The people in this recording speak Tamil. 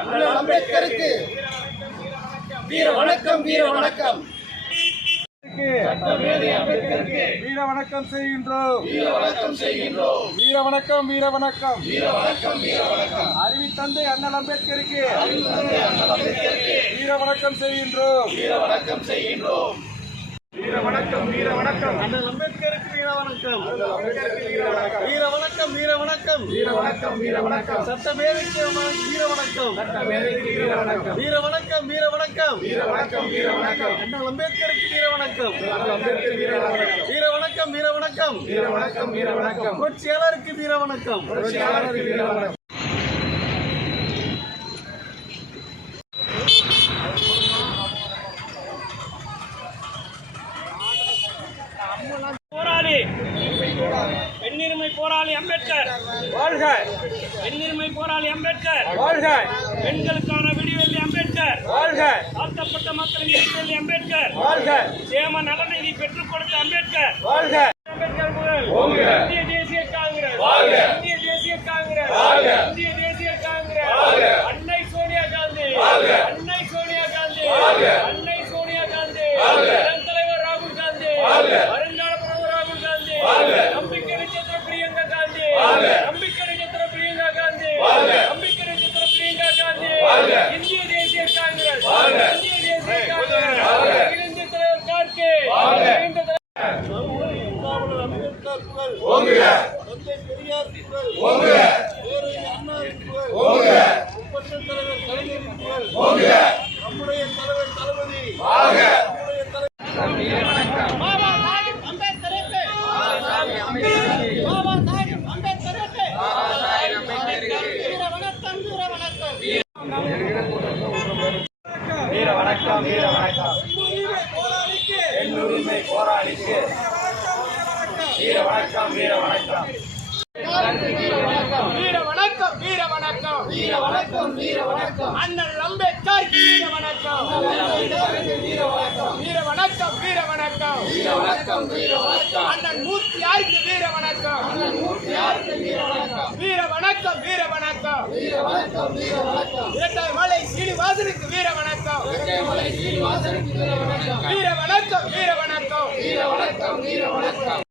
அண்ணல் அம்பேத்கருக்கு வீர வணக்கம், வீர வணக்கம். வீர வணக்கம் செய்கின்றோம். வீர வணக்கம், வீர வணக்கம். அறிவி தந்தை அண்ணல் அம்பேத்கருக்கு வீர வணக்கம் செய்கின்றோம். வீர வணக்கம், வீர வணக்கம். அண்ணல் அம்பேத்கருக்கு வீர வணக்கம். வீர வணக்கம், வீர வணக்கம். வீர வணக்கம், வீர வணக்கம். சட்டமேதைக்கு வீர வணக்கம். வீர வணக்கம், வீர வணக்கம். வீர வணக்கம், வீர வணக்கம். அண்ணல் அம்பேத்கருக்கு வீர வணக்கம். வீர வணக்கம், வீர வணக்கம். வீர வணக்கம், வீர வணக்கம். புரட்சியாளருக்கு வீர வணக்கம். வீர வணக்கம். போராளி பெண்ணுரிமை போராளி அம்பேத்கர் வாழ்க. பெண்ணுரிமை போராளி அம்பேத்கர் வாழ்க. பெண்களுக்கான விடிவெள்ளி அம்பேத்கர் வாழ்க. தாழ்த்தப்பட்ட மக்களின் விடிவெள்ளி அம்பேத்கர் வாழ்க. சேம நலநிதி பெற்றுக் கொடுத்த அம்பேத்கர் வாழ்க. அம்பேத்கர் புகழ். இந்திய தேசிய காங்கிரஸ். இந்திய தேசிய காங்கிரஸ். இந்திய தேசிய காங்கிரஸ். அன்னை சோனியா காந்தி. அன்னை சோனியா காந்தி. அன்னை சோனியா காந்தி. தலைவர் ராகுல் காந்தி. வருங்கால பிரதமர் ராகுல் காந்தி. நம்பிக்கை நட்சத்திர பிரியங்கா காந்தி. நம்பிக்கை நட்சத்திர பிரியங்கா காந்தி. நம்பிக்கை நட்சத்திர பிரியங்கா காந்தி. இந்திய தேசிய காங்கிரஸ். இந்திய தேசிய காங்கிரஸ். இணைந்த தலைவர் கார்கே. இணைந்த அம்பேத்கர் புகழ். தந்தை பெரியார் புகழ். பேரறிஞர் அண்ணாவின் புகழ். முப்பட்ட தலைவர் கலைஞரின் புகழ். நம்முடைய தலைவர் தளபதி. நம்முடைய தலைவர் பாபா சாஹிப் அம்பேத்கருக்கு. பாபா சாஹிப் அம்பேத்கருக்கு. வீர வணக்கம், வீர வணக்கம். வீர வணக்கம், வீர வணக்கம். பெண்ணுரிமை போராளிக்கு வீர வணக்கம், வீர வணக்கம். வீர வணக்கம், வீர வணக்கம். வீர வணக்கம், வீர வணக்கம். அண்ணல் அம்பேத்கர் வீர வணக்கம். வீர வணக்கம், வீர வணக்கம். வீர வணக்கம், வீர வணக்கம். அண்ணன் மூர்த்தியாருக்கு வீர வணக்கம். வீர வணக்கம், வீர வணக்கம். வீர வணக்கம், வீர வணக்கம். இரட்டைமலை சீனிவாசனுக்கு வீர வணக்கம். வீர வணக்கம், வீர வணக்கம். வீர வணக்கம், வீர வணக்கம்.